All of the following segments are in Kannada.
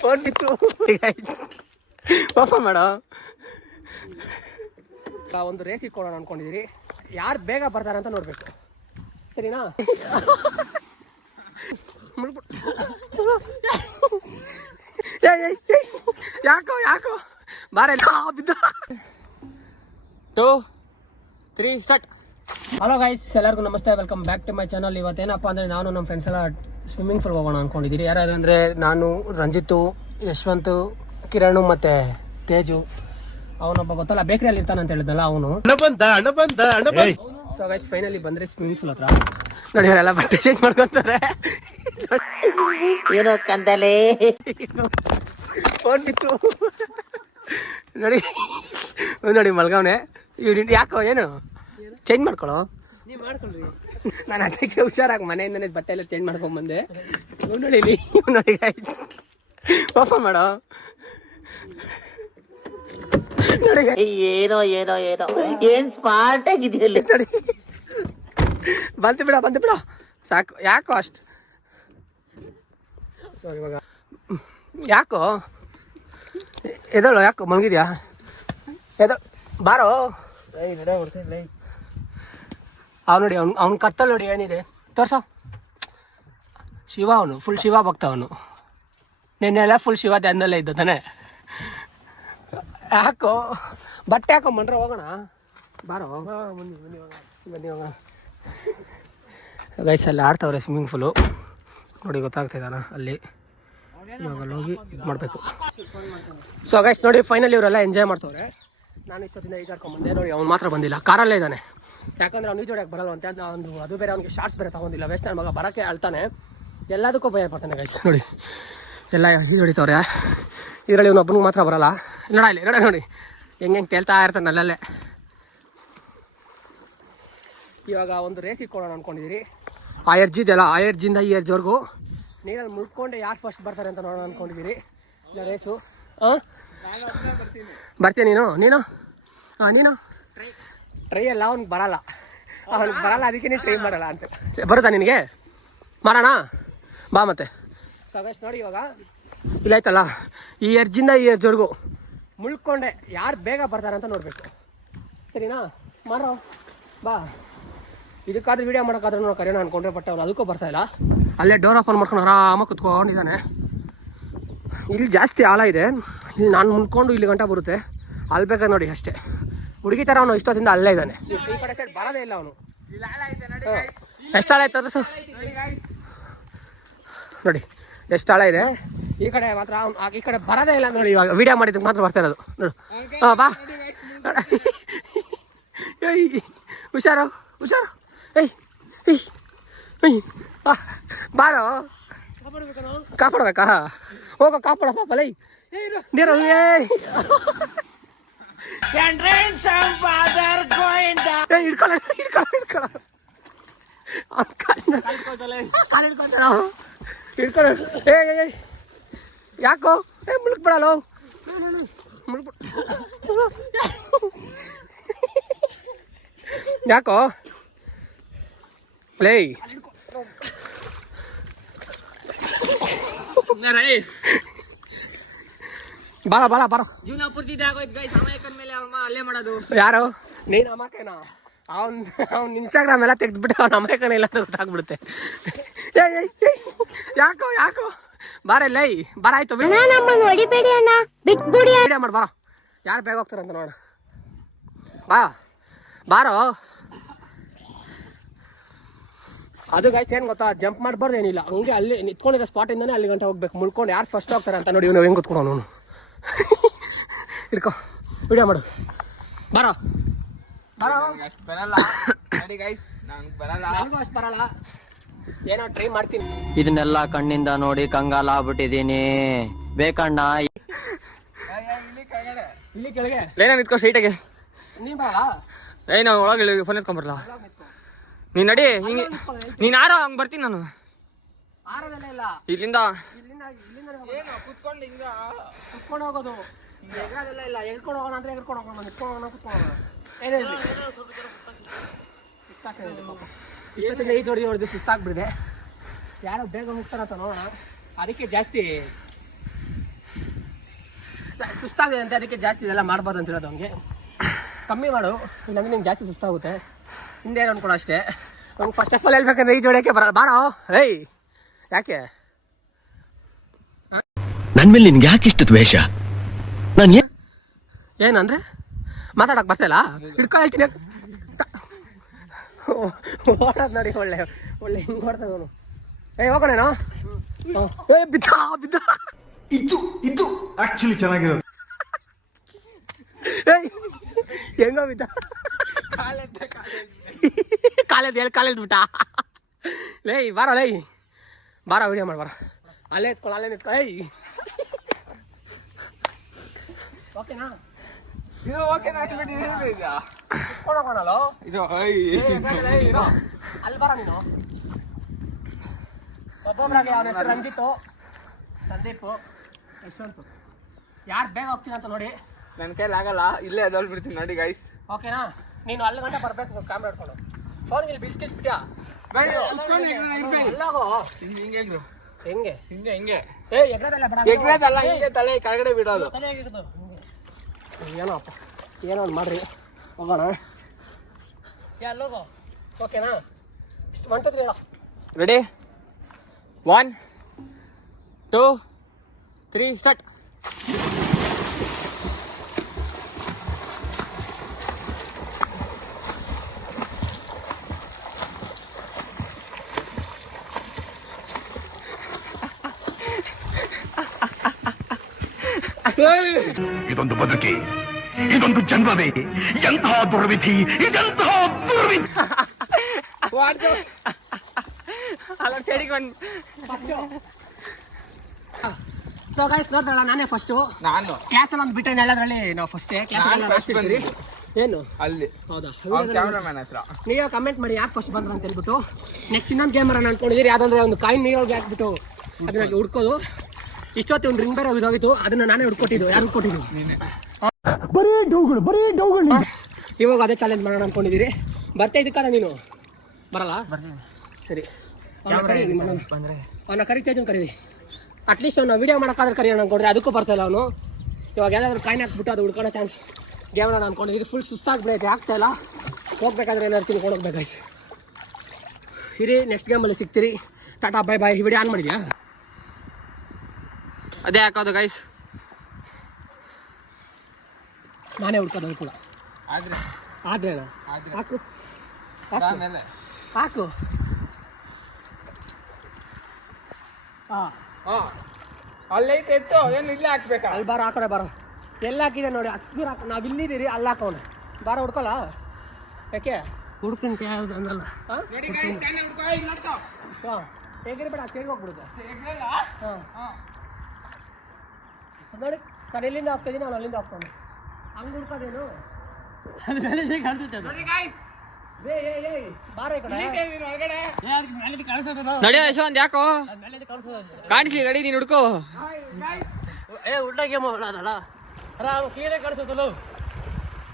ಫೋನ್ ಬಿತ್ತು ಓಪನ್ ಮಾಡೋ. ಒಂದು ರೇಸ್ ಇಟ್ಕೊಳ್ಳೋಣ ಅನ್ಕೊಂಡಿದ್ದೀರಿ. ಯಾರು ಬೇಗ ಬರ್ತಾರೆ ಅಂತ ನೋಡ್ಬೇಕು, ಸರಿನಾ? ಯಾಕೋ ಯಾಕೋ ಬಾರ ಬಿದ್ದ. 2, 3 ಸ್ಟಾರ್ಟ್. ಹಲೋ ಗೈಸ್, ಎಲ್ಲರಿಗೂ ನಮಸ್ತೆ, welcome back to my channel. ಇವತ್ತೇನಪ್ಪ ಅಂದರೆ ನಾನು ನಮ್ಮ ಫ್ರೆಂಡ್ಸ್ ಎಲ್ಲ ಸ್ವಿಮ್ಮಿಂಗ್ ಪೂಲ್ ಹೋಗೋಣ ಅಂದ್ಕೊಂಡಿದ್ದೀರಿ. ಯಾರು ಅಂದರೆ ನಾನು, ರಂಜಿತ್ತು, ಯಶವಂತು, ಕಿರಣ್ ಮತ್ತು ತೇಜು. ಅವನೊಬ್ಬ ಗೊತ್ತಲ್ಲ ಬೇಕ್ರಿಯಲ್ಲಿ ಇರ್ತಾನೆ ಅಂತ ಹೇಳಿದ್ನಲ್ಲ ಅವನು. ಸೊ ಗೈಸ್ ಫೈನಲಿ ಬಂದರೆ ಸ್ವಿಮ್ಮಿಂಗ್ ಪೂಲ್ ಹತ್ರ. ನೋಡಿ ಅವರೆಲ್ಲ ಬಟ್ಟೆ ಚೇಂಜ್ ಮಾಡ್ಕೊತಾರೆ. ಏನೋ ಕಂದಲೇ ಫೋನ್ ಬಿತ್ತು ನೋಡಿ. ನೋಡಿ ಮಲ್ಗವನೆ. ಯಾಕೋ ಏನು ಚೇಂಜ್ ಮಾಡ್ಕೊಳ್ಳೋ. ನೀವು ಮಾಡ್ಕೊಳ್ರಿ. ನಾನು ಅದಕ್ಕೆ ಹುಷಾರಾಗಿ ಮನೆಯಿಂದನೇ ಬಟ್ಟೆ ಎಲ್ಲ ಚೇಂಜ್ ಮಾಡ್ಕೊಂಬಂದೆ. ನೋಡಿ ನೋಡಿ ಓಪನ್ ಮಾಡೋ. ಏನೋ ಏನೋ ಏನೋ ಏನ್ ಸ್ಮಾರ್ಟ್ ಆಗಿದೆಯಲ್ಲಿ. ಬಂತು ಬಿಡ ಸಾಕು. ಯಾಕೋ ಅಷ್ಟು ಸೊ ಇವಾಗ ಯಾಕೋ ಎದಳು, ಯಾಕೋ ಮಲಗಿದ್ಯಾ? ಬಾರೋ. ಅವ್ ನೋಡಿ ಅವ್ನ ಕತ್ತಲ್ ನೋಡಿ ಏನಿದೆ ತೋರ್ಸೋ. ಶಿವ ಅವನು ಫುಲ್ ಶಿವ ಭಕ್ತ ಅವನು. ನಿನ್ನೆಲ್ಲ ಫುಲ್ ಶಿವ ಧ್ಯಾನದಲ್ಲೇ ಇದ್ದ ತಾನೆ. ಯಾಕೋ ಬಟ್ಟೆ ಹಾಕೋ ಮಂಡ್ರೆ ಹೋಗೋಣ. ಬಾರೋ ಬನ್ನಿ ಹೋಗೋಣ. ಗೈಸ್ ಅಲ್ಲಿ ಆಡ್ತಾವ್ರೆ ಸ್ವಿಮ್ಮಿಂಗ್ ಪೂಲು ನೋಡಿ, ಗೊತ್ತಾಗ್ತಿದ್ದಾನ ಅಲ್ಲಿ. ಇವಾಗ ಹೋಗಿ ಇದು ಮಾಡಬೇಕು. ಸೊ ಗೈಸ್ ನೋಡಿ ಫೈನಲಿ ಇವರೆಲ್ಲ ಎಂಜಾಯ್ ಮಾಡ್ತವ್ರೆ. ನಾನು ಇಷ್ಟೊತ್ತಿಂದ ಈಜಾಡ್ಕೊಂಡ್ಬಂದೆ. ನೋಡಿ ಅವ್ನು ಮಾತ್ರ ಬಂದಿಲ್ಲ, ಕಾರಲ್ಲೇ ಇದ್ದಾನೆ. ಯಾಕಂದ್ರೆ ಅವ್ನು ಈಜೋಡಕ್ಕೆ ಬರಲ್ಲ ಅಂತ ಒಂದು, ಅದು ಬೇರೆ ಅವ್ನಿಗೆ ಶಾರ್ಟ್ಸ್ ಬೇರೆ ತಗೊಂಡಿಲ್ಲ. ವೇಸ್ಟ್ ನನ್ನ ಮಗ ಬರೋಕ್ಕೆ ಅಳ್ತಾನೆ, ಎಲ್ಲದಕ್ಕೂ ಭಯ ಪಡ್ತಾನೆ. ಗೈಸ್ ನೋಡಿ ಎಲ್ಲ ಈಜೊಡಿತವ್ರೆ. ಇದರಲ್ಲಿ ಇವನೊಬ್ಬನಿಗೆ ಮಾತ್ರ ಬರಲ್ಲ. ನೋಡ ಇಲ್ಲಿ ನೋಡಿ ಹೆಂಗೆ ತೇಲ್ತಾ ಇರ್ತಾನೆ ಅಲ್ಲಲ್ಲೇ. ಇವಾಗ ಒಂದು ರೇಸ್ ಇಟ್ಕೊಳ್ಳೋಣ ಅಂದ್ಕೊಂಡಿದ್ದೀರಿ. ಆ ಎರ್ಜಿದೆಯಲ್ಲ, ಆ ಎರ್ಜಿಂದ ಈ ಎರ್ಜಿವರೆಗೂ ನೀರಲ್ಲಿ ಮುಳ್ಕೊಂಡೆ ಯಾರು ಫಸ್ಟ್ ಬರ್ತಾರೆ ಅಂತ ನೋಡೋಣ ಅಂದ್ಕೊಂಡಿದ್ದೀರಿ. ಇಲ್ಲ ರೇಸು. ಬರ್ತೀಯ ನೀನು ನೀನು ಟ್ರೈ ಅಲ್ಲ, ಅವ್ನಿಗೆ ಬರಲ್ಲ. ಅದಕ್ಕೆ ನೀನು ಟ್ರೈ ಮಾಡಲ್ಲ ಅಂತ. ಬರುತ್ತಾ ನಿನಗೆ? ಮಾಡೋಣ ಬಾ ಮತ್ತೆ. ಸಗಷ್ಟು ನೋಡಿ ಇವಾಗ ಇಲ್ಲಾಯ್ತಲ್ಲ, ಈ ಎರ್ಜಿಂದ ಈ ಎರ್ಜಿವರೆಗೂ ಮುಳ್ಕೊಂಡೆ ಯಾರು ಬೇಗ ಬರ್ತಾರೆ ಅಂತ ನೋಡಬೇಕು, ಸರಿನಾ? ಮಾರೋ ಬಾ. ಇದಕ್ಕಾದ್ರೂ ವೀಡಿಯೋ ಮಾಡೋಕ್ಕಾದ್ರೂ ನಾವು ಕರೆಯೋಣ ಅಂದ್ಕೊಂಡ್ರೆ, ಬಟ್ ಅವ್ರು ಅದಕ್ಕೂ ಬರ್ತಾಯಿಲ್ಲ. ಅಲ್ಲೇ ಡೋರ್ ಓಪನ್ ಮಾಡ್ಕೊಂಡು ಆರಾಮಾಗಿ ಕುತ್ಕೊಂಡಿದ್ದಾನೆ. ಇಲ್ಲಿ ಜಾಸ್ತಿ ಆಳ ಇದೆ. ಇಲ್ಲಿ ನಾನು ಮುನ್ಕೊಂಡು ಇಲ್ಲಿ ಗಂಟ ಬರುತ್ತೆ. ಅಲ್ಲಿ ಬೇಕಾದ್ರೆ ನೋಡಿ ಅಷ್ಟೇ. ಹುಡುಗಿ ಥರ ಅವನು ಇಷ್ಟೊತ್ತಿಂದ ಅಲ್ಲೇ ಇದ್ದಾನೆ. ಈ ಕಡೆ ಸೈಡ್ ಬರೋದೇ ಇಲ್ಲ ಅವನು. ಎಷ್ಟು ಆಳ ಆಯ್ತು ಅದ್ರ ನೋಡಿ, ಎಷ್ಟು ಆಳ ಇದೆ. ಈ ಕಡೆ ಮಾತ್ರ ಅವ್ನು ಈ ಕಡೆ ಬರೋದೇ ಇಲ್ಲ ನೋಡಿ. ಇವಾಗ ವೀಡಿಯೋ ಮಾಡಿದ್ದಕ್ಕೆ ಮಾತ್ರ ಬರ್ತಾ ಇರೋದು ನೋಡು. ಹಾಂ ಬಾ. ಹುಷಾರು ಬಾರೋ. ಕಾಪಾಡ್ಬೇಕಾ? ಹೋಗೋ ಕಾಪಾಡಪ್ಪ ಬಲೈ ನೀರು. ಹಿಡ್ಕೊಳ್ಳ. ಯಾಕೋ ಮುಳುಕ್ ಬಿಡಲ್ಲ. ಯಾಕೋ ಲೇ ಬಾರ. ಜೀವನ ಪೂರ್ತಿ ಮೇಲೆ ಅಲ್ಲೇ ಮಾಡೋದು. ಯಾರು ನೀನು? ಅಮ್ಮಕೇನ? ಅವ್ನು ಇನ್ಸ್ಟಾಗ್ರಾಮ್ ಎಲ್ಲ ತೆಗೆದ್ಬಿಟ್ಟು ಅವ್ನ ಅಮ್ಮಕನ ಇಲ್ಲ ಅಂತ ಗೊತ್ತಾಗ್ಬಿಡುತ್ತೆ. ಯಾಕೋ ಬಾರಲ್ಲ ಬಾರ. ಆಯ್ತು ವಿಡಿಯೋ ಮಾಡಿ ಬಾರ. ಯಾರು ಬೇಗ ಹೋಗ್ತಾರ ಅಂತ ನೋಡ. ಬಾರೋ. ಅದು ಗೈಸ್ ಏನು ಗೊತ್ತಾ, ಜಂಪ್ ಮಾಡಬಾರ್ದು ಏನಿಲ್ಲ, ಹಂಗೆ ಅಲ್ಲಿ ನಿಂತ್ಕೊಂಡಿರೋ ಸ್ಪಾಟಿಂದಾನೆ ಅಲ್ಲಿ ಗಂಟೆ ಹೋಗ್ಬೇಕು. ಮುಳ್ಕೊಂಡು ಯಾರು ಫಸ್ಟ್ ಹೋಗ್ತಾರೆ ಅಂತ ನೋಡಿ. ಇವ್ನು ಹೆಂಗೆ ಕೂತ್ಕೊಂಡು ಅವನು ಹಿಡ್ಕೊ ವಿಡಿಯೋ ಮಾಡು. ಬಾರೋ ಬರಲ್ಲ. ನನಗೂ ಅಷ್ಟು ಬರಲ್ಲ, ಏನೋ ಟ್ರೈ ಮಾಡ್ತೀನಿ. ಇದನ್ನೆಲ್ಲ ಕಣ್ಣಿಂದ ನೋಡಿ ಕಂಗಾಲ ಆಗ್ಬಿಟ್ಟಿದೀನಿ. ಬೇಕಣ್ಣ ಇಲ್ಲಿ ಕೆಳಗೆ ಲೈನ ನಿಂತ್ಕೋ ಸ್ಟ್ರೈಟಾಗೆ. ನೀ ಬರಲ್ಲ? ಏನ ಒಳಗೆ ಫೋನ್ ಎತ್ಕೊಂಡ್ಬರಲ್ಲ. ನೀನ್ ನಡಿ ಹಿಂಗೆ. ನೀನ್ ಆರ ಹಂಗೆ ಬರ್ತೀನಿ ನಾನು. ಇಲ್ಲ ಇಲ್ಲಿಂದ ಕುತ್ಕೊಂಡು ಹೋಗೋದು. ಇಲ್ಲ ಎಳ್ಕೊಂಡು ಹೋಗೋಣ ಅಂದ್ರೆ ಎಳ್ಕೊಂಡು ಹೋಗೋಣ, ನಿತ್ಕೊಂಡು ಹೋಗೋಣ, ಕುತ್ಕೊಂಡು ಹೋಗೋಣ. ಇಷ್ಟೊತ್ತಿಂದ ಈ ಜೋಡಿ ಹೊಡೆದು ಸುಸ್ತಾಗ್ಬಿಡಿದೆ. ಯಾರೋ ಬೇಗ ಹೋಗ್ತಾರಂತ ನೋಡೋಣ. ಅದಕ್ಕೆ ಜಾಸ್ತಿ ಸುಸ್ತಾಗಿದೆ ಅಂತ, ಅದಕ್ಕೆ ಜಾಸ್ತಿ ಇದೆಲ್ಲ ಮಾಡ್ಬಾರ್ದು ಅಂತ ಹೇಳೋದು ಅವ್ನಿಗೆ. ಕಮ್ಮಿ ಮಾಡು, ಇಲ್ಲಾಂದ್ರೆ ನಿಂಗೆ ಜಾಸ್ತಿ ಸುಸ್ತಾಗುತ್ತೆ. ಹಿಂದೆ ಅನ್ಕೊಡು ಅಷ್ಟೇ. ಅವ್ನಿಗೆ ಫಸ್ಟ್ ಆಫ್ ಆಲ್ ಹೇಳ್ಬೇಕಂದ್ರೆ ಈ ಜೋಡಿಯೋಕ್ಕೆ ಬರಲ್ಲ. ಬಾರೋ ಏಯ್, ಯಾಕೆ ನನ್ನ ಮೇಲೆ ನಿನ್ಗೆ ಯಾಕೆ ಇಷ್ಟು ದ್ವೇಷ? ನಾನು ಏನಂದ್ರೆ ಮಾತಾಡಕ್ಕೆ ಬರ್ತಾಯಿಲ್ಲ, ಹಿಡ್ಕೊಂಡು ಹೇಳ್ತೀನಿ. ಓಡೋದು ನೋಡಿ, ಒಳ್ಳೆ ಒಳ್ಳೆ ಹಿಂಗೆ ಓಡ್ತದೆ ಅವನು. ಏಯ್ ಹೋಗೋಣೇನೋ, ಏ ಬಿದ್ದ ಬಿದ್ದ. ಇದು ಆಕ್ಚುಲಿ ಚೆನ್ನಾಗಿರೋದು. ಏಯ್ ಹೆಂಗೋ ಬಿದ್ದ, ಕಾಲೇಜ್ ಬಿಟ್ಟ. ಲೇ ಬಾರೋ, ಲೈ ಬಾರ, ವಿಡಿಯೋ ಮಾಡಿ ಬಾರ. ಅಲ್ಲೇ ಎತ್ಕೊಳ್ಳ, ಅಲ್ಲೇ ನಿತ್ಕೊ. ಏಯ್ ಓಕೆನಾ? ಇದು ಓಕೆ ಕೊಡೋಣಲ್ಲ ಇದು ಅಲ್ಲಿ ಬರ ನೀನು. ಒಬ್ಬೊಬ್ಬರಾಗಿ ಅವನ ಹೆಸರು ರಂಜಿತ್ತು, ಸಂದೀಪ್, ಯಶವಂತು. ಯಾರು ಬೇಗ ಹೋಗ್ತೀನಿ ಅಂತ ನೋಡಿ. ನನ್ನ ಕೈಲಿ ಆಗಲ್ಲ, ಇಲ್ಲೇ ಅದೊಲ್ ಬಿಡ್ತೀನಿ ನೋಡಿ ಗೈಸ್. ಓಕೆನಾ? ನೀನು ಅಲ್ಲಿ ಗಂಟೆ ಬರ್ಬೇಕು ಕ್ಯಾಮ್ರಾ ಇಟ್ಕೊಂಡು. ಫೋನ್ ಇಲ್ಲಿ ಬಿಸ್ಕಿಲ್ಸ್ಬಿಟ್ಯಾ? ಹೆಂಗೆ ಹಿಂಗೆ ಏ ಎಗ್ರದಲ್ಲ ಬೇಡ, ಎಗ್ರದಲ್ಲ, ಹಿಂಗೆ ತಲೆ ಕೆಳಗಡೆ ಬಿಡೋದು. ತಲೆ ಹೇಗಿದ್ದು ಏನೋ ಅಪ್ಪ, ಏನೋ ಒಂದು ಮಾಡ್ರಿ, ಹೋಗೋಣ. ಅಲ್ಲೋಗೋ. ಓಕೆನಾ? ಇಷ್ಟು 1 2 3 ಹೇಳೋ. ರೆಡಿ? 1 2 3 ಸ್ಟಾರ್ಟ್. ಇದೊಂದು ಬದುಕಿ, ಇದೊಂದು ಜನ್ಮವೇ, ಎಂತಹ ದುರ್ವಿಧಿ, ಇದೆಂತಹ ದುರ್ವಿಧಿ. ಸೊ ಗೈಸ್ ನೋಡ್ರಲ್ಲ, ನಾನೇ ಫಸ್ಟು. ನಾನು ಕ್ಲಾಸಲ್ಲಿ ಒಂದು ಬಿಟ್ಟರೆ ಹೇಳೋದ್ರಲ್ಲಿ ನಾವು ಫಸ್ಟೇ ಕ್ಲಾಸಲ್ಲಿ ಏನು. ಅಲ್ಲಿ ಹೌದಾ? ಕ್ಯಾಮ್ರಾಮನ್ ಹತ್ರ ನೀವೇ ಕಮೆಂಟ್ ಮಾಡಿ ಯಾರು ಫಸ್ಟ್ ಬಂದ್ರು ಅಂತ ಹೇಳ್ಬಿಟ್ಟು. ನೆಕ್ಸ್ಟ್ ಇನ್ನೊಂದು ಗೇಮರ್ ಅನ್ಕೊಂಡಿದ್ದೀರಿ, ಯಾವ್ದಂದ್ರೆ ಒಂದು ಕಾಯಿನ್ ನೀರೊಳಗೆ ಹಾಕ್ಬಿಟ್ಟು ಅದನ್ನ ಹುಡ್ಕೋದು. ಇಷ್ಟೊತ್ತು ಒಂದು ರಿಂಗ್ ಬೇರೆ ಹೋಗಿತ್ತು, ಅದನ್ನ ನಾನೇ ಹುಡ್ಕೊಟ್ಟಿದ್ದು. ಯಾರು ಹುಡ್ಕೊಟ್ಟಿದ್ದು? ಬರೀ ಡೌಗಳು. ಇವಾಗ ಅದೇ ಚಾಲೆಂಜ್ ಮಾಡೋಣ ಅನ್ಕೊಂಡಿದ್ದೀರಿ. ಬರ್ತಾ ಇದಕ್ಕಾದ ನೀನು ಬರಲ್ಲ? ಸರಿ, ಅವನ ಕರಿ, ತೇಜನ್ ಕರೀರಿ. ಅಟ್ಲೀಸ್ಟ್ ಅವ್ನು ವಿಡಿಯೋ ಮಾಡೋಕ್ಕಾದ್ರೆ ಕರಿಯೋಣ ಅನ್ಕೊಂಡ್ರೆ ಅದಕ್ಕೂ ಬರ್ತಾಯಿಲ್ಲ ಅವನು. ಇವಾಗ ಯಾವ್ದಾದ್ರು ಕಾಯಿನ್ ಹಾಕ್ಬಿಟ್ಟು ಅದು ಹುಡ್ಕೊಳ್ಳೋ ಚಾನ್ಸ್ ಗೇಮ್ ಆಡೋಣ ಅನ್ಕೊಂಡಿದ್ದೀರಿ. ಫುಲ್ ಸುಸ್ತಾಗ್ಬಿಡೈತೆ, ಆಗ್ತಾಯಿಲ್ಲ. ಹೋಗ್ಬೇಕಾದ್ರೆ ಏನಾದ್ರು ತಿನ್ಕೊಂಡು ಹೋಗ್ಬೇಕಾಯ್ತು. ಇರಿ, ನೆಕ್ಸ್ಟ್ ಗೇಮಲ್ಲಿ ಸಿಗ್ತೀರಿ. Tata bye bye. Video on ಮಾಡಿದ್ಯಾ? ಅದೇ ಹಾಕೋದು ಗೈಸ್. ನಾನೇ ಹುಡ್ಕೋದು ಕೂಡ. ಆದ್ರೇನಾ? ಹಾಕು ಹಾಕು. ಅಲ್ಲೈತೆ ಎತ್ತು, ಏನು ಇಲ್ಲೇ ಹಾಕ್ಬೇಕಾ? ಅಲ್ಲಿ ಬಾರೋ, ಆ ಕಡೆ ಬಾರೋ. ಎಲ್ಲ ಹಾಕಿದೆ ನೋಡಿ, ಅಷ್ಟು ಹಾಕಿ. ನಾವು ಇಲ್ಲಿದ್ದೀರಿ, ಅಲ್ಲಿ ಹಾಕೋಣ. ಬಾರೋ ಹುಡ್ಕೊಲ್ಲ. ಯಾಕೆ ಹುಡ್ಕಂತ ಯಾವ್ದು ಅಂದ್ರಲ್ಲ. ಹಾಂ ಹೇಗಿರ್ಬೇಡ, ಸೇರಿ ಹೋಗ್ಬಿಡುತ್ತೆ. ಹಾಂ ನೋಡಿ, ನಾನು ಇಲ್ಲಿಂದ ಹೋಗ್ತಿದ್ದೀನಿ, ನಾನು ಅಲ್ಲಿಂದ ಹೋಗ್ತಾನೆ. ಹಂಗೆ ಹುಡ್ಕೋದೇನು? ಅದು ಮೇಲೆ ಕಾಣ್ತೈತೆ ಅದು. ಬಾರ ಈ ಕಡೆ. ನಡಿ ಯಶವಂತ್, ಯಾಕೋ ಕಾಣಿಸ್ಲಿ ಗಡಿ, ನೀನು ಹುಡ್ಕೋ. ಉಲ್ಟಾ ಗೇಮ್ ಅದಲ್ಲ, ಕ್ಲೀನಾಗಿ ಕಾಣಿಸೋದಲ್ಲ.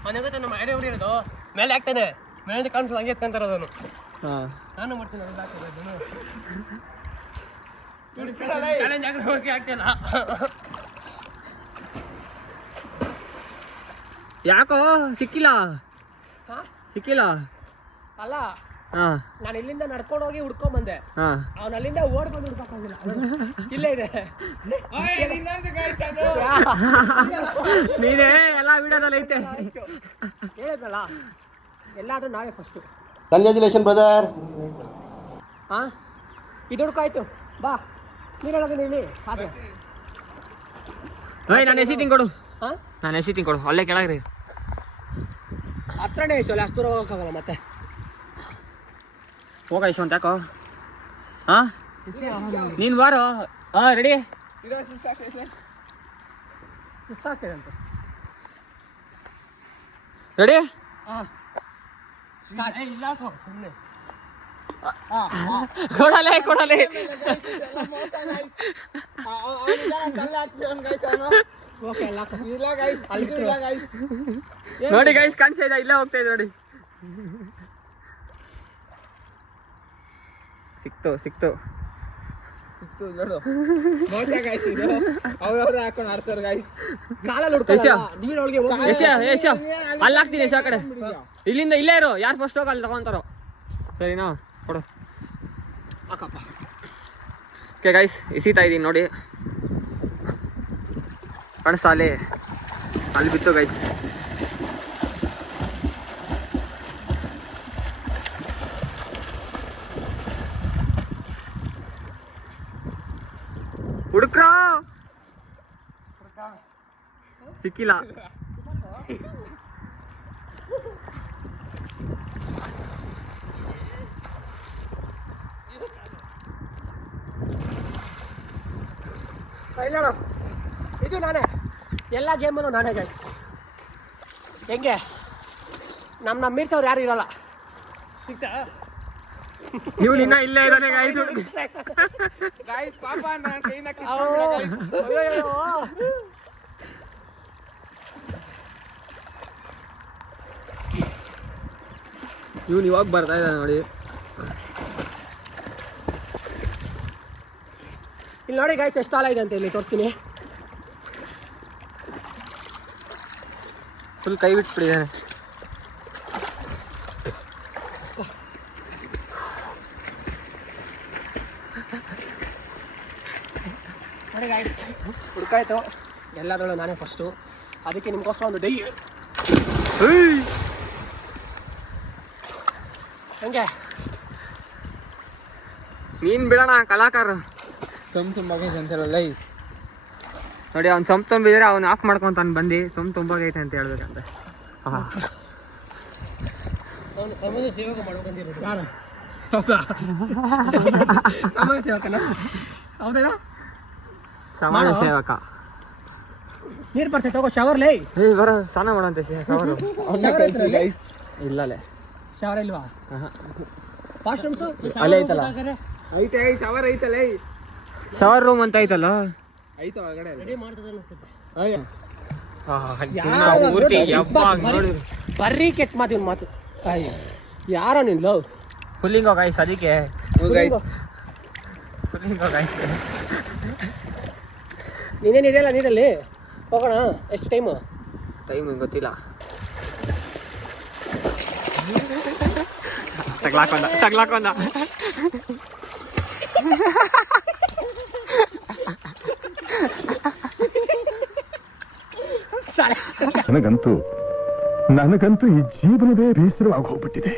ಮನೆಗುತ್ತೆ ನಮ್ಮ ಐಡಿಯಾ ಹೊಡಿರೋದು ಮೇಲೆ ಹಾಕ್ತಾನೆ, ಮೇಲೆ ಕಾಣಿಸೋದು ಹಂಗೆ ಎತ್ಕೊಂತಾರೆ ಅದನ್ನು. ನಾನು ಮಾಡ್ತೀನಿ ಅದನ್ನ ಹಾಕೋದು. ಚಾಲೆಂಜ್ ಆಗಿ ಹೋಗಿ ಆಗ್ತಿಲ್ಲ. ಯಾಕೋ ಸಿಕ್ಕಿಲ್ಲ? ಸಿಕ್ಕಿಲ್ಲ ಅಲ್ಲ, ಹಾಂ. ನಾನು ಇಲ್ಲಿಂದ ನಡ್ಕೊಂಡು ಹೋಗಿ ಹುಡ್ಕೊಂಡ್ ಬಂದೆ. ಹಾಂ, ಅವ್ನು ಅಲ್ಲಿಂದ ಓಡ್ಬಂದು ಹುಡ್ಕೋಕ್ಕಾಗಿಲ್ಲ. ಇಲ್ಲೇ ಇದೆ. ನೀನೇ ಎಲ್ಲ ವಿಡಿಯೋದಲ್ಲಿ ಐತೆ. ಹೇಳಿದ್ನಲ್ಲ, ಎಲ್ಲಾದ್ರೂ ನಾವೇ ಫಸ್ಟು. Congratulation brother. ಹಾಂ, ಇದು ಹುಡ್ಕಾಯ್ತು. ಬಾ, ನೀರೊಳಗೆ ನೀಲಿ ಹಾಗೆ. ಓಯ್, ನಾನು ಎಸಿಟಿಂಗ್ ಕೊಡು. ಹಾಂ, ನಾನು ಎಸಿಟಿಂಗ್ ಕೊಡು, ಅಲ್ಲೇ ಕೆಳಗ್ರಿ. ಹತ್ರನೇ ಇಸಲ್ಲ, ಅಷ್ಟು ದೂರ ಹೋಗೋಕ್ಕಾಗಲ್ಲ ಮತ್ತೆ. ಹೋಗ ಯಶವಂತ, ಯಾಕೋ? ಹಾಂ, ನೀನು ಬಾರೋ. ಹಾಂ, ರೆಡಿ? ಸುಸ್ತಾಗ್ತದೆ ಅಂತ. ರೆಡಿ? ಹಾಂ, ಇಲ್ಲ ಸುಮ್ಮನೆ. ಕೊಡಲೇ ಓಕೆ, ನೋಡಿ ಗೈಸ್, ಕಾಣಿಸ್ತಾ ಇದೆ, ಇಲ್ಲೇ ಹೋಗ್ತಾ ಇದೆ ನೋಡಿ. ಸಿಕ್ತು ನೋಡು ಮೋಸ ಗಾಯ್ಸ್ ಇದು ಅವ್ರವ್ರು ಹಾಕೊಂಡು ಆಡ್ತಾರೆ ಗಾಯ್ಸ್ ಕಾಲಲ್ಲಿ ಹುಡ್ಕೊಳ್ಳಲ್ಲ ನೀರೊಳಗೆ ಯಶ ಅಲ್ಲಿ ಹಾಕ್ತೀನಿ ಯಶ ಆ ಕಡೆ ಇಲ್ಲಿಂದ ಇಲ್ಲೇ ಇರು ಯಾರು ಫಸ್ಟ್ ಹೋಗಿ ಅಲ್ಲಿ ತಗೊಂತಾರೋ ಸರಿನಾ ಕೊಡು ಹಾಕಪ್ಪ. ಓಕೆ ಗೈಸ್ ಇಸಿತಾ ಇದ್ದೀನಿ ನೋಡಿ ಕಾಣಿಸ್ತಾ ಅಲ್ಲಿ ಬಿತ್ತು ಗೈಸ್. ಹುಡುಕ್ರ ಸಿಕ್ಕಿಲ್ಲ. ಇಲ್ಲ ಇದು ನಾನೇ ಎಲ್ಲ ಗೇಮಲ್ಲೂ ನಾನೇ ಗೈಸ್. ಹೆಂಗೆ ನಮ್ಮ ಮೀರ್ಸವ್ರು ಯಾರು ಇರಲ್ಲ. ಸಿಗ್ತಾ ನೀವು ಇನ್ನ ಇಲ್ಲೇ ಇದ್ದಾನೆ ಗೈಸ್. ಗಾಯ್ಸ್ ಪಾಪ ನಾನು ಕೈನ ಇವ್ನು ಇವಾಗ ಬರ್ತಾ ಇದ್ದಾನೆ ನೋಡಿ. ಇಲ್ಲಿ ನೋಡಿ ಗೈಸ್ ಎಷ್ಟು ಆಳ ಇದೆ ಅಂತ ಇಲ್ಲಿ ತೋರಿಸ್ತೀನಿ. ಫುಲ್ ಕೈ ಬಿಟ್ಬಿಟ್ಟಿದ್ದಾನೆ. ನೋಡಿ ಗೈಸ್ ಹುಡ್ಕಾಯ್ತು ಎಲ್ಲದರಲ್ಲೂ ನಾನೇ ಫಸ್ಟು. ಅದಕ್ಕೆ ನಿಮ್ಗೋಸ್ಕರ ಒಂದು ಡೈ ಹೆಂಗೆ ನೀನ್ ಬಿಡೋಣ ಕಲಾಕಾರ ತುಂಬಾಗೈತೆ ಅಂತಾರಲ್ಲ ನೋಡಿ. ಅವ್ನು ಸೊಂಪ್ ತುಂಬಿದ್ರೆ ಅವ್ನು ಆಫ್ ಮಾಡ್ಕೊಂತಾನೆ ಬಂದು ಸೊಂಪ್ ತುಂಬಾಗೈತೆ ಅಂತ ಹೇಳ್ಬೇಕಂತೆ. ಅವನು ಸಮಾಜ ಸೇವಕ ಮಾಡ್ಕೊಂಡಿರೋದು ಯಾರು? ಸಮಾಜ ಸೇವಕನ ಹೌದೇನಾ? ಸಮಾಜ ಸೇವಕ. ನೀರು ಬರ್ತೈತೆ ತಗೋ ಶವರ್ಲೇ. ಬರ ಸ್ನಾನ ಮಾಡೋಂತೆ ಶವರು. ಇಲ್ಲಲೇ ಶವರ್ ಇಲ್ವಾ? ವಾಶ್ರೂಮ್ಸ್ ಅಲ್ಲೇ ಐತಲ್ಲ. ಐತೆ ಶವರ್ ಐತಲ್ಲ ಶವರ್ ರೂಮ್ ಅಂತ ಐತಲ್ಲ. ಐತ ಒಳಗಡೆ ರೆಡಿ ಮಾಡ್ತದೆ ಅನ್ಸುತ್ತೆ. ಪೂರ್ತಿ ಯಾವಾಗ ನೋಡಿ ಬರ್ರಿ ಕೆಟ್ಟ ಮಾತಿನ ಮಾತು. ಯಾರ ನೀನು ಲವ್ ಫುಲ್ಲಿಂಗ್ ಗೈಸ್. ಅದಕ್ಕೆ ಗೈಸ್ ಫುಲ್ಲಿಂಗ್ ಗೈಸ್. ನೀನೇನು ಇದೆಯಲ್ಲ ನೀರಲ್ಲಿ ಹೋಗೋಣ. ಎಷ್ಟು ಟೈಮು? ಟೈಮ್ ಗೊತ್ತಿಲ್ಲ. ತಗ್ಲಾಕೊಂಡ ನನಗಂತೂ ಈ ಜೀವನವೇ ಬೇಸರವಾಗಿ ಹೋಗ್ಬಿಟ್ಟಿದೆ.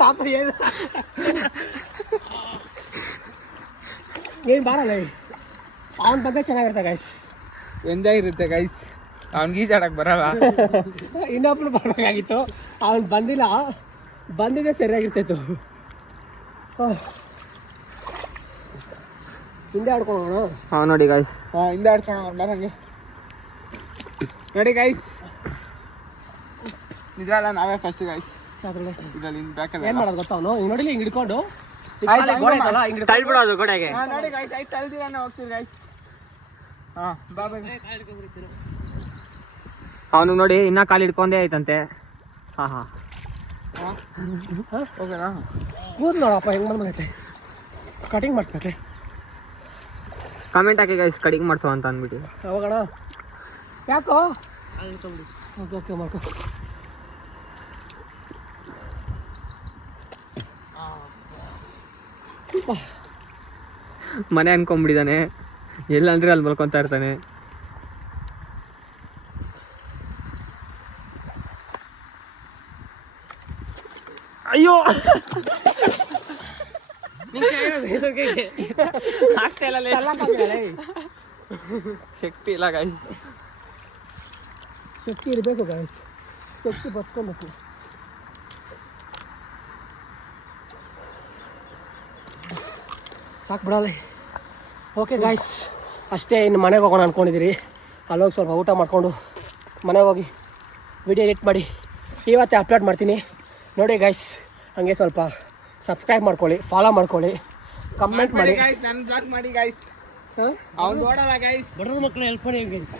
ಪಾಪ ಏನು ಬಾರಲ್ಲ ಅವನ ಬಗ್ಗೆ ಚೆನ್ನಾಗಿರುತ್ತೆ ಗೈಸ್. ಎಂಜಾಯ್ ಇರುತ್ತೆ ಗೈಸ್. ಅವ್ನಿಗೆ ಈಜಾಡಕ್ ಬರಲ್ಲ. ಇನ್ನೊಬ್ರು ಬರಬೇಕಾಗಿತ್ತು, ಅವನು ಬಂದಿಲ್ಲ. ಬಂದಿದ್ದೆ ಸರಿಯಾಗಿರ್ತಾಯಿತ್ತು. ಹಿಂದೆ ಆಡ್ಕೊಳ್ಳೋಣ. ಹಾಂ ನೋಡಿ ಗೈಸ್. ಹಿಂದೆ ಆಡ್ಕೊಂಡು ಬರಂಗೆ ನೋಡಿ ಗೈಸ್. ನಿಜವಲ್ಲ ನಾವೇ ಫಸ್ಟ್ ಗೈಸ್ ಅದ್ರಲ್ಲಿ ಇದ್ರಲ್ಲಿ ಬ್ಯಾಕಲ್ಲಿ ಏನು ಮಾಡೋದು ಗೊತ್ತಾ? ಅವನು ಹಿಂಗೆ ನೋಡಿಲಿ ಹಿಂಗೆ ಹಿಡ್ಕೊಂಡು ತಳ್ಬಿಡೋದು ಗೋಡೆಗೆ. ನೋಡಿ ಗೈಸ್ ಐದು ತಳ್ದಿರಾನೆ ಹೋಗ್ತೀವಿ ಗೈಸ್. ಹಾಂ ಬಾಬಾ ಅವನು ನೋಡಿ ಇನ್ನ ಕಾಲು ಹಿಡ್ಕೊಂಡೇ ಐತಂತೆ. ಹಾಂ ಓಕೆನಾ? ಕೂದ್ ನೋಡಪ್ಪ ಹೆಂಗೆ ಬಂದ್ಬಿಡೈತೆ. ಕಟಿಂಗ್ ಮಾಡಿಸ್ಬೇಕ್ರಿ. ಕಮೆಂಟ್ ಹಾಕಿ ಗೈಸ್ ಕಡಿಗೆ ಮಾಡಿಸೋ ಅಂತ ಅಂದ್ಬಿಟ್ಟು. ಹೋಗೋಣ. ಯಾಕೋ ಓಕೆ ಓಕೆ ಮಾಡ್ಕೊ. ಮನೆ ಅನ್ಕೊಂಬಿಟ್ಟಿದ್ದಾನೆ. ಎಲ್ಲಂದ್ರೆ ಅಲ್ಲಿ ಮಲ್ಕೊತಾ ಇರ್ತಾನೆ. ಅಯ್ಯೋ ಶಕ್ತಿ ಇಲ್ಲ ಗಾಯ್ಸ್. ಶಕ್ತಿ ಇರಬೇಕು ಗಾಯ್ಸ್. ಶಕ್ತಿ ಬಸ್ಕೊಬೇಕು. ಸಾಕು ಬಿಡಲ್ಲ. ಓಕೆ ಗಾಯ್ಸ್ ಅಷ್ಟೇ. ಇನ್ನು ಮನೆಗೆ ಹೋಗೋಣ ಅಂದ್ಕೊಂಡಿದ್ದೀರಿ. ಅಲ್ಲೋಗಿ ಸ್ವಲ್ಪ ಊಟ ಮಾಡಿಕೊಂಡು ಮನೆಗೆ ಹೋಗಿ ವಿಡಿಯೋ ಎಡಿಟ್ ಮಾಡಿ ಇವತ್ತೇ ಅಪ್ಲೋಡ್ ಮಾಡ್ತೀನಿ. ನೋಡಿ ಗಾಯ್ಸ್ ಹಾಗೆ ಸ್ವಲ್ಪ ಸಬ್ಸ್ಕ್ರೈಬ್ ಮಾಡ್ಕೊಳ್ಳಿ, ಫಾಲೋ ಮಾಡ್ಕೊಳ್ಳಿ, ಕಮೆಂಟ್ ಮಾಡಿ. ಗೈಸ್ ನನ್ನ ಬ್ಲಾಗ್ ಮಾಡಿ ಗೈಸ್. ಅವ್ನು ನೋಡಲ್ಲ ಗೈಸ್. ಬಡವ್ರ ಮಕ್ಕಳು ಹೆಲ್ಪ್ ಮಾಡಿ ಗೈಸ್.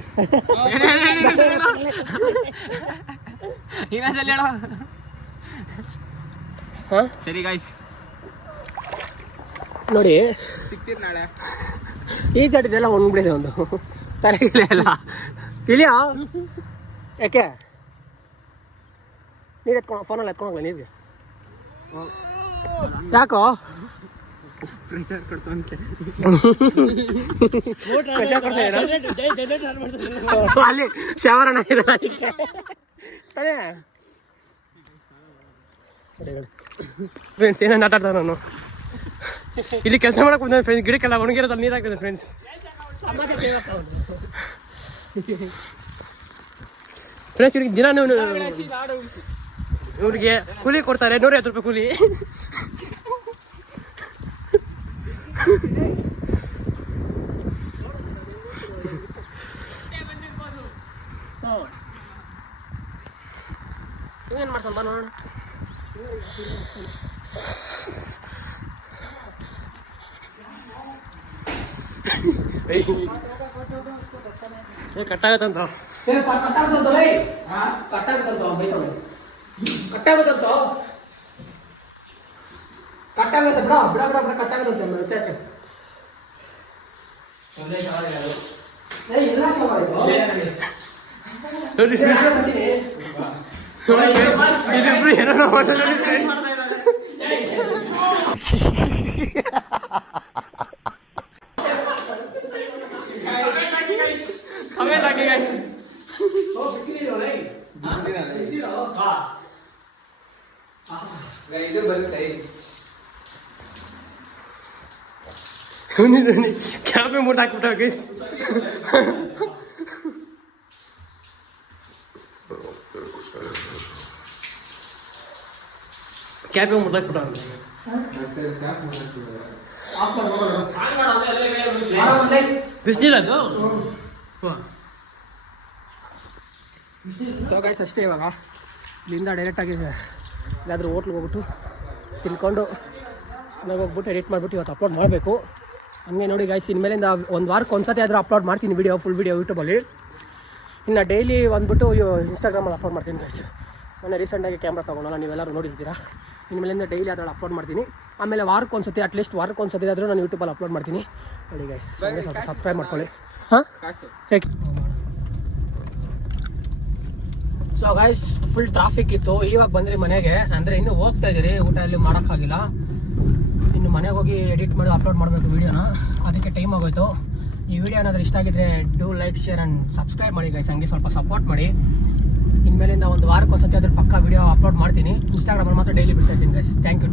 ಇನ್ನೊಂದ್ಸಲ ಹೇಳೋ. ಹಾಂ ಸರಿ ಗಾಯ್ಸ್, ನೋಡಿ ಸಿಗ್ತೀರಿ ನಾಳೆ. ಈ ಚಟಿದೆಲ್ಲ ಒಣಗ್ಬಿಡಿದೆ ಒಂದು ತಲೆಗಿಲ್ಲ ಎಲ್ಲ ಇಲ್ಲಿಯಾ. ಯಾಕೆ ನೀರು ಎತ್ಕೊಂಡು ಫೋನಲ್ಲಿ ಎತ್ಕೊಂಡೋಗ್ಲ ನೀರಿಗೆ? ಯಾಕೋ ಪ್ರೆಷರ್ ಕೊಡ್ತಂತೆ. ಅಲ್ಲಿ ಶವರಣ ಇದೆ ತಾನೇ. ಫ್ರೆಂಡ್ಸ್ ಏನೇನು ಆಟ ಆಡ್ತಾನೆ ನಾನು ಇಲ್ಲಿ ಕೆಲಸ ಮಾಡಕ್ಕೆ ಬಂದ ಫ್ರೆಂಡ್ಸ್. ಗಿಡಕ್ಕೆಲ್ಲ ಒಣಗಿರೋದಲ್ಲಿ ನೀರು ಹಾಕಿದೆ ಫ್ರೆಂಡ್ಸ್. ಫ್ರೆಂಡ್ಸ್ ಇವ್ರಿಗೆ ದಿನ ಇವ್ರಿಗೆ ಕೂಲಿ ಕೊಡ್ತಾರೆ 150 ರೂಪಾಯಿ ಕೂಲಿ. ಏನು ಮಾಡ್ತಾನೆ ಬಾ ನೋಡೋಣ. ಕಟ್ಟಾಗತ್ತಂತ ಕಟ್ಟಾಗತ್ತೆ ಬಿಡ ಕಟ್ಟಾಗತ್ತೆ. ಇದೆಬ್ರು ಏನೋ ಇದು ಬರುತ್ತೆ. ಕ್ಯಾಬೆ ಮೂಟ ಹಾಕ್ಬಿಟ್ಟ ಗೈಸ್. ಕ್ಯಾಬೆ ಮೂಟ ಹಾಕ್ಬಿಟ್ಟ ಬಿಸ್ನಿಲ್ಲ ಅದು. ಸೊ ಗೈಸ್ ಅಷ್ಟೇ. ಇವಾಗ ಇಲ್ಲಿಂದ ಡೈರೆಕ್ಟಾಗಿ ಎಲ್ಲಾದರೂ ಹೋಟ್ಲಿಗೆ ಹೋಗ್ಬಿಟ್ಟು ತಿನ್ಕೊಂಡು ನಾವು ಹೋಗ್ಬಿಟ್ಟು ಎಡಿಟ್ ಮಾಡಿಬಿಟ್ಟು ಇವತ್ತು ಅಪ್ಲೋಡ್ ಮಾಡಬೇಕು. ಹಂಗೆ ನೋಡಿ ಗೈಸ್, ಇನ್ಮೇಲಿಂದ ಒಂದು ವಾರಕ್ಕೆ ಒಂದ್ಸತಿ ಆದರೂ ಅಪ್ಲೋಡ್ ಮಾಡ್ತೀನಿ ವಿಡಿಯೋ, ಫುಲ್ ವಿಡಿಯೋ ಯೂಟ್ಯೂಬಲ್ಲಿ. ಇನ್ನು ಡೈಲಿ ಬಂದ್ಬಿಟ್ಟು ಇನ್ಸ್ಟಾಗ್ರಾಮಲ್ಲಿ ಅಪ್ಲೋಡ್ ಮಾಡ್ತೀನಿ ಗೈಸ್. ಮೊನ್ನೆ ರೀಸೆಂಟಾಗಿ ಕ್ಯಾಮ್ರಾ ತೊಗೊಂಡಲ್ಲ, ನೀವೆಲ್ಲರೂ ನೋಡಿರ್ತೀರಾ. ಇನ್ಮೇಲಿಂದ ಡೈಲಿ ಅದರಲ್ಲಿ ಅಪ್ಲೋಡ್ ಮಾಡ್ತೀನಿ. ಆಮೇಲೆ ವಾರಕ್ಕೆ ಒಂದ್ಸತಿ, ಅಟ್ಲೀಸ್ಟ್ ವಾರಕ್ಕೆ ಒಂದ್ಸತಿ ಆದರೂ ನಾನು ಯೂಟ್ಯೂಬಲ್ಲಿ ಅಪ್ಲೋಡ್ ಮಾಡ್ತೀನಿ. ನೋಡಿ ಗೈಸ್, ಹಂಗೆ ಸ್ವಲ್ಪ ಸಬ್ಸ್ಕ್ರೈಬ್ ಮಾಡ್ಕೊಳ್ಳಿ. ಹಾಂ ಹೇಗೆ. ಸೊ ಗೈಸ್, ಫುಲ್ ಟ್ರಾಫಿಕ್ ಇತ್ತು. ಇವಾಗ ಬಂದ್ರಿ ಮನೆಗೆ, ಅಂದರೆ ಇನ್ನೂ ಹೋಗ್ತಾ ಇದ್ದೀರಿ, ಊಟ ಅಲ್ಲಿ ಮಾಡೋಕ್ಕಾಗಿಲ್ಲ. ಇನ್ನು ಮನೆಗೆ ಹೋಗಿ ಎಡಿಟ್ ಮಾಡಿ ಅಪ್ಲೋಡ್ ಮಾಡಬೇಕು ವೀಡಿಯೋನ, ಅದಕ್ಕೆ ಟೈಮ್ ಆಗೋಯ್ತು. ಈ ವಿಡಿಯೋ ಏನಾದರೂ ಇಷ್ಟ ಆಗಿದ್ರೆ do like, share and subscribe ಮಾಡಿ ಗೈಸ್. ಹಂಗೆ ಸ್ವಲ್ಪ ಸಪೋರ್ಟ್ ಮಾಡಿ. ಇನ್ಮೇಲಿಂದ ಒಂದು ವಾರಕ್ಕೆ ಒಂದ್ಸತಿ ಅದ್ರ ಪಕ್ಕ ವಿಡಿಯೋ ಅಪ್ಲೋಡ್ ಮಾಡ್ತೀನಿ. ಇನ್ಸ್ಟಾಗ್ರಾಮಲ್ಲಿ ಮಾತ್ರ ಡೈಲಿ ಬಿಡ್ತಾ ಇರ್ತೀನಿ ಗೈಸ್. Thank you.